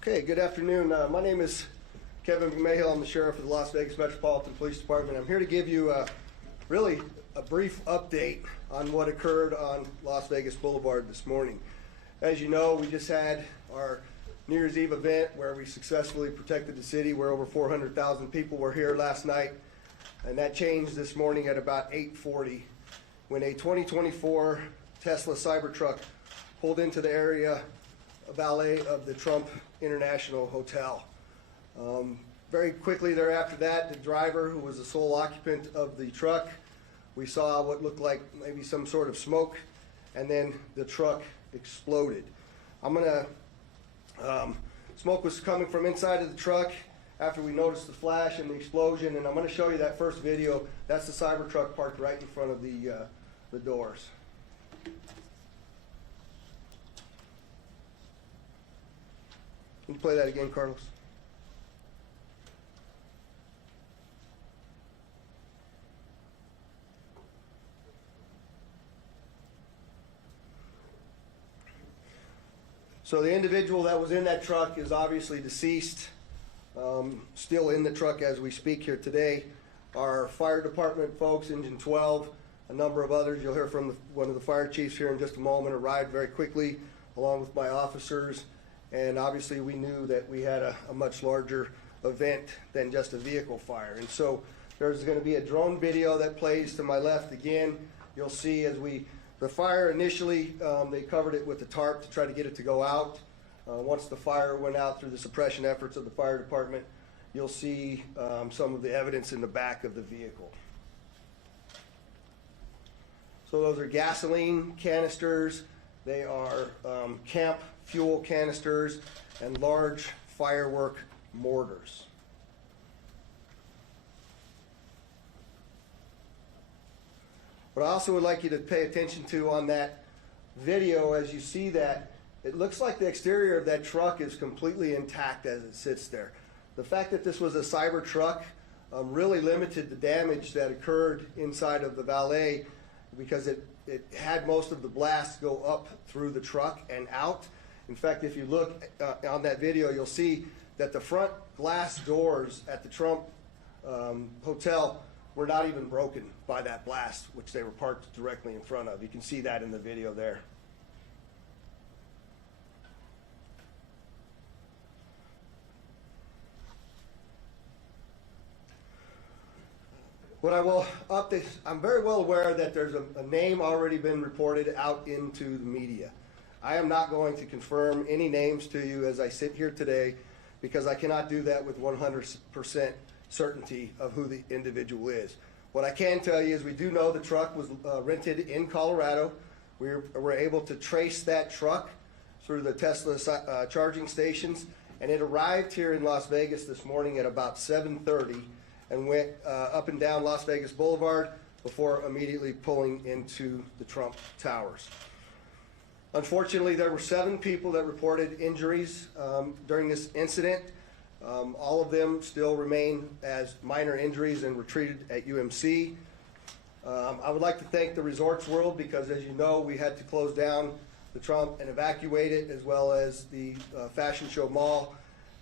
Okay, good afternoon. My name is Kevin McMahill. I'm the sheriff of the Las Vegas Metropolitan Police Department. I'm here to give you really a brief update on what occurred on Las Vegas Boulevard this morning. As you know, we just had our New Year's Eve event where we successfully protected the city, where over 400,000 people were here last night. And that changed this morning at about 8:40 when a 2024 Tesla Cybertruck pulled into the area valet of the Trump International Hotel. Very quickly thereafter that, the driver, who was the sole occupant of the truck, we saw what looked like maybe some sort of smoke, and then the truck exploded. Smoke was coming from inside of the truck after we noticed the flash and the explosion, and I'm going to show you that first video. That's the Cybertruck parked right in front of the doors. Can you play that again, Carlos? So the individual that was in that truck is obviously deceased, still in the truck as we speak here today. Our fire department folks, Engine 12, a number of others, you'll hear from one of the fire chiefs here in just a moment, arrived very quickly along with my officers. And obviously we knew that we had a much larger event than just a vehicle fire. And so there's going to be a drone video that plays to my left again. You'll see as the fire initially, they covered it with the tarp to try to get it to go out. Once the fire went out through the suppression efforts of the fire department, you'll see some of the evidence in the back of the vehicle. So those are gasoline canisters. They are camp fuel canisters and large firework mortars. What I also would like you to pay attention to on that video, as you see that, it looks like the exterior of that truck is completely intact as it sits there. The fact that this was a Cybertruck really limited the damage that occurred inside of the valet, because it had most of the blast go up through the truck and out. In fact, if you look on that video, you'll see that the front glass doors at the Trump Hotel were not even broken by that blast, which they were parked directly in front of. You can see that in the video there. What I will update, I'm very well aware that there's a name already been reported out into the media. I am not going to confirm any names to you as I sit here today, because I cannot do that with 100% certainty of who the individual is. What I can tell you is we do know the truck was rented in Colorado. We were able to trace that truck through the Tesla charging stations, and it arrived here in Las Vegas this morning at about 7:30 and went up and down Las Vegas Boulevard before immediately pulling into the Trump Towers. Unfortunately, there were 7 people that reported injuries during this incident. All of them still remain as minor injuries and were treated at UMC. I would like to thank the Resorts World, because as you know, we had to close down the Trump and evacuate it, as well as the Fashion Show Mall.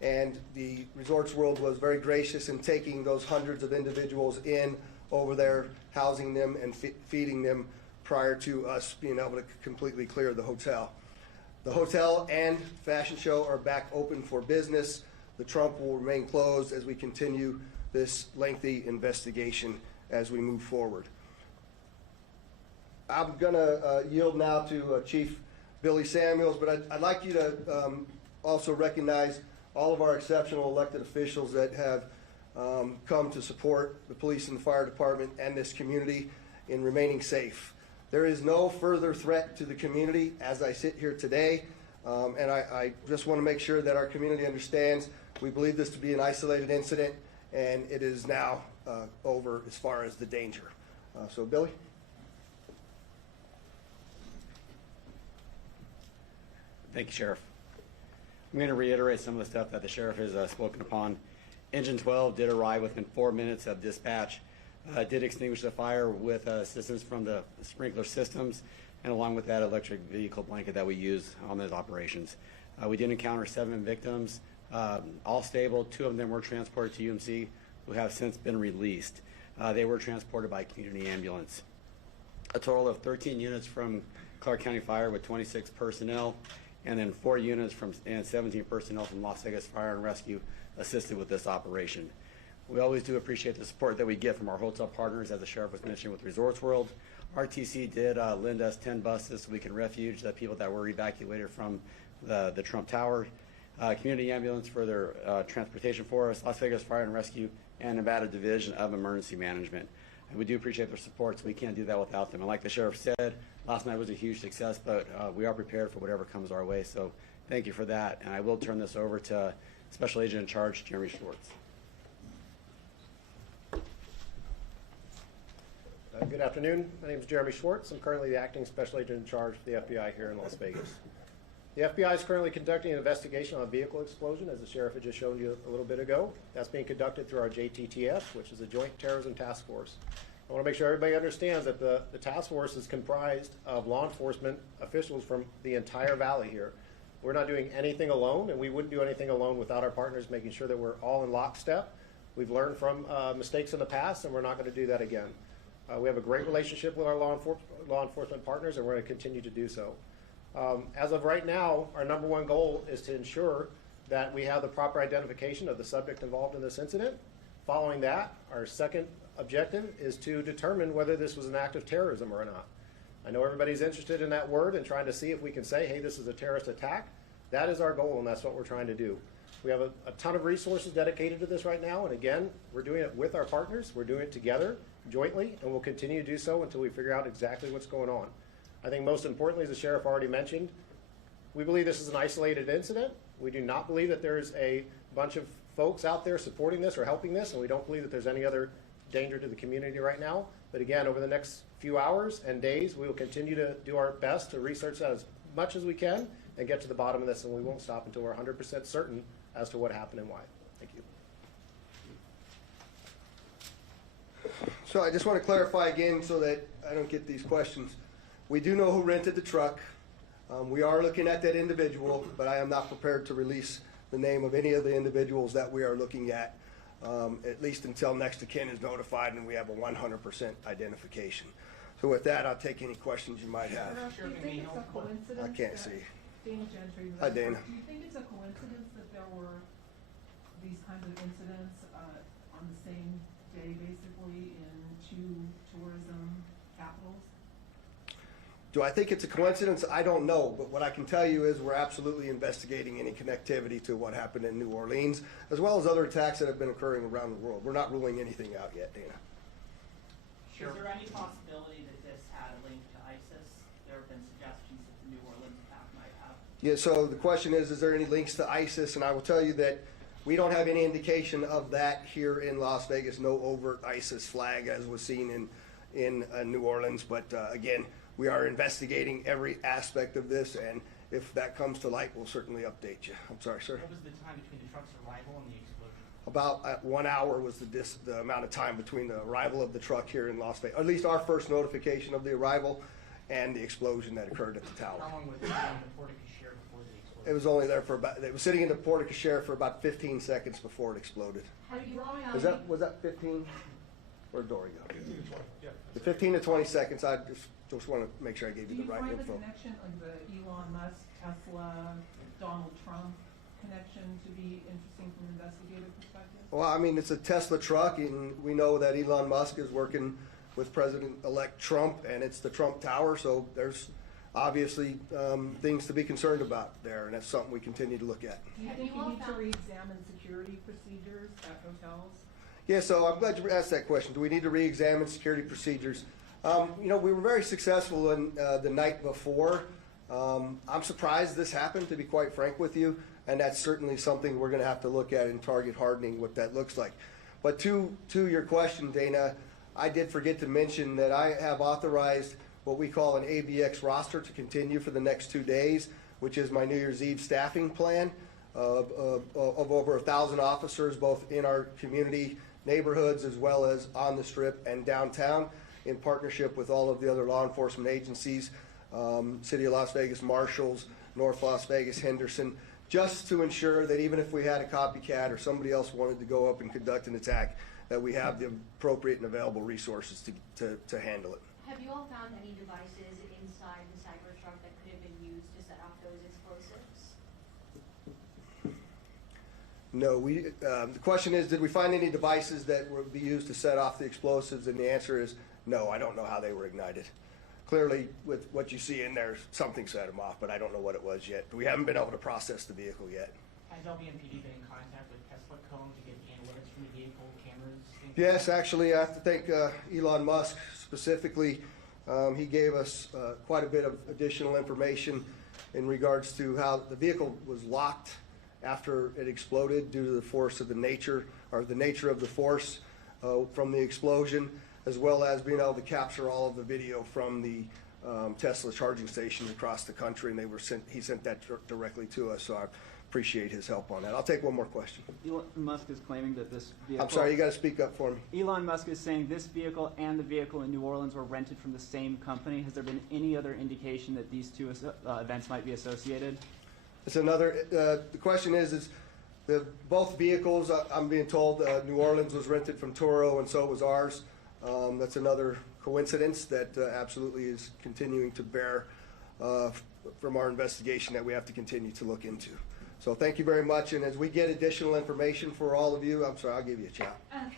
And the Resorts World was very gracious in taking those hundreds of individuals in over there, housing them and feeding them prior to us being able to completely clear the hotel. The hotel and Fashion Show are back open for business. The Trump will remain closed as we continue this lengthy investigation as we move forward. I'm going to yield now to Chief Billy Samuels, but I'd like you to also recognize all of our exceptional elected officials that have come to support the police and the fire department and this community in remaining safe. There is no further threat to the community as I sit here today, and I just want to make sure that our community understands we believe this to be an isolated incident, and it is now over as far as the danger. So, Billy? Thank you, Sheriff. I'm going to reiterate some of the stuff that the Sheriff has spoken upon. Engine 12 did arrive within 4 minutes of dispatch, did extinguish the fire with assistance from the sprinkler systems, and along with that electric vehicle blanket that we use on those operations. We did encounter 7 victims, all stable. 2 of them were transported to UMC, who have since been released. They were transported by community ambulance. A total of 13 units from Clark County Fire with 26 personnel, and then 4 units and 17 personnel from Las Vegas Fire and Rescue assisted with this operation. We always do appreciate the support that we get from our hotel partners, as the sheriff was mentioning with Resorts World. RTC did lend us 10 buses so we can refuge the people that were evacuated from the Trump Tower. Community Ambulance for their transportation for us, Las Vegas Fire and Rescue, and Nevada Division of Emergency Management. And we do appreciate their support, so we can't do that without them. And like the sheriff said, last night was a huge success, but we are prepared for whatever comes our way. So thank you for that. And I will turn this over to Special Agent in Charge, Jeremy Schwartz. Good afternoon. My name is Jeremy Schwartz. I'm currently the acting special agent in charge for the FBI here in Las Vegas. The FBI is currently conducting an investigation on a vehicle explosion, as the sheriff had just shown you a little bit ago. That's being conducted through our JTTF, which is a Joint Terrorism Task Force. I want to make sure everybody understands that the task force is comprised of law enforcement officials from the entire valley here. We're not doing anything alone, and we wouldn't do anything alone without our partners making sure that we're all in lockstep. We've learned from mistakes in the past, and we're not going to do that again. We have a great relationship with our law enforcement partners, and we're going to continue to do so. As of right now, our #1 goal is to ensure that we have the proper identification of the subject involved in this incident. Following that, our second objective is to determine whether this was an act of terrorism or not. I know everybody's interested in that word and trying to see if we can say, hey, this is a terrorist attack. That is our goal, and that's what we're trying to do. We have a ton of resources dedicated to this right now, and again, we're doing it with our partners. We're doing it together, jointly, and we'll continue to do so until we figure out exactly what's going on. I think most importantly, as the sheriff already mentioned, we believe this is an isolated incident. We do not believe that there's a bunch of folks out there supporting this or helping this, and we don't believe that there's any other danger to the community right now. But again, over the next few hours and days, we will continue to do our best to research that as much as we can and get to the bottom of this, and we won't stop until we're 100% certain as to what happened and why. Thank you. So I just want to clarify again so that I don't get these questions. We do know who rented the truck. We are looking at that individual, but I am not prepared to release the name of any of the individuals that we are looking at least until next of kin is notified and we have a 100% identification. So with that, I'll take any questions you might have. Do you think it's a coincidence? I can't see. Dana Gentry. Hi, Dana. Do you think it's a coincidence that there were these kinds of incidents on the same day, basically, in 2 tourism capitals? Do I think it's a coincidence? I don't know, but what I can tell you is we're absolutely investigating any connectivity to what happened in New Orleans, as well as other attacks that have been occurring around the world. We're not ruling anything out yet, Dana. Sure. Is there any possibility that this had a link to ISIS? There have been suggestions that the New Orleans attack might have. Yeah, so the question is there any links to ISIS? And I will tell you that we don't have any indication of that here in Las Vegas, no overt ISIS flag as was seen in New Orleans. But again, we are investigating every aspect of this, and if that comes to light, we'll certainly update you. I'm sorry, sir. What was the time between the truck's arrival and the explosion? About 1 hour was the amount of time between the arrival of the truck here in Las Vegas, at least our first notification of the arrival and the explosion that occurred at the tower. How long was it in the porte-cochere before the explosion? It was only there for about, it was sitting in the porte-cochere for about 15 seconds before it exploded. Was that 15? Where'd Dory go? The 15 to 20 seconds, I just want to make sure I gave you the right info. Do you find the connection of the Elon Musk, Tesla, Donald Trump connection to be interesting from an investigative perspective? Well, I mean, it's a Tesla truck, and we know that Elon Musk is working with President-elect Trump, and it's the Trump Tower, so there's obviously things to be concerned about there, and that's something we continue to look at. Do you think you need to re-examine security procedures at hotels? Yeah, so I'm glad you asked that question. Do we need to re-examine security procedures? You know, we were very successful in the night before. I'm surprised this happened, to be quite frank with you, and that's certainly something we're going to have to look at in target hardening, what that looks like. But to your question, Dana, I did forget to mention that I have authorized what we call an ABX roster to continue for the next 2 days, which is my New Year's Eve staffing plan of over 1,000 officers, both in our community neighborhoods as well as on the Strip and downtown, in partnership with all of the other law enforcement agencies, City of Las Vegas marshals, North Las Vegas, Henderson, just to ensure that even if we had a copycat or somebody else wanted to go up and conduct an attack, that we have the appropriate and available resources to handle it. Have you all found any devices inside the cybertruck that could have been used to set off those explosives? No, the question is, did we find any devices that would be used to set off the explosives? And the answer is no, I don't know how they were ignited. Clearly, with what you see in there, something set them off, but I don't know what it was yet. We haven't been able to process the vehicle yet. Has LVMPD been in contact with Tesla Cone to get analytics from the vehicle, cameras, things? Yes, actually, I have to thank Elon Musk specifically. He gave us quite a bit of additional information in regards to how the vehicle was locked after it exploded due to the force of the nature of the force from the explosion, as well as being able to capture all of the video from the Tesla charging stations across the country, and he sent that directly to us, so I appreciate his help on that. I'll take one more question. Elon Musk is claiming that this vehicle... I'm sorry, you got to speak up for me. Elon Musk is saying this vehicle and the vehicle in New Orleans were rented from the same company. Has there been any other indication that these two events might be associated? It's another, the question is both vehicles, I'm being told New Orleans was rented from Toro and so was ours. That's another coincidence that absolutely is continuing to bear from our investigation that we have to continue to look into. So thank you very much, and as we get additional information for all of you, I'm sorry, I'll give you a chat. Are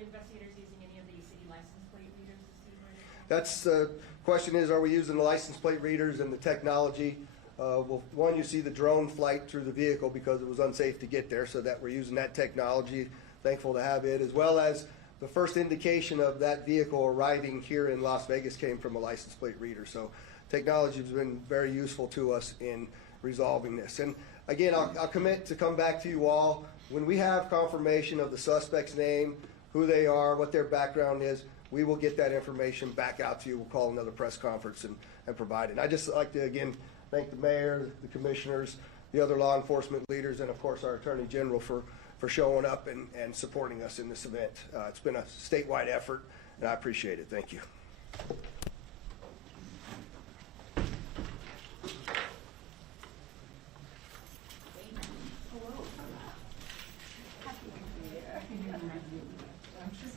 investigators using any of the city license plate readers to see where they're That's the question is, are we using the license plate readers and the technology? Well, one, you see the drone flight through the vehicle because it was unsafe to get there, so that we're using that technology. Thankful to have it, as well as the first indication of that vehicle arriving here in Las Vegas came from a license plate reader. So technology has been very useful to us in resolving this. And again, I'll commit to come back to you all when we have confirmation of the suspect's name, who they are, what their background is. We will get that information back out to you. We'll call another press conference and provide it. I just like to again thank the mayor, the commissioners, the other law enforcement leaders, and of course our attorney general for showing up and supporting us in this event. It's been a statewide effort, and I appreciate it. Thank you.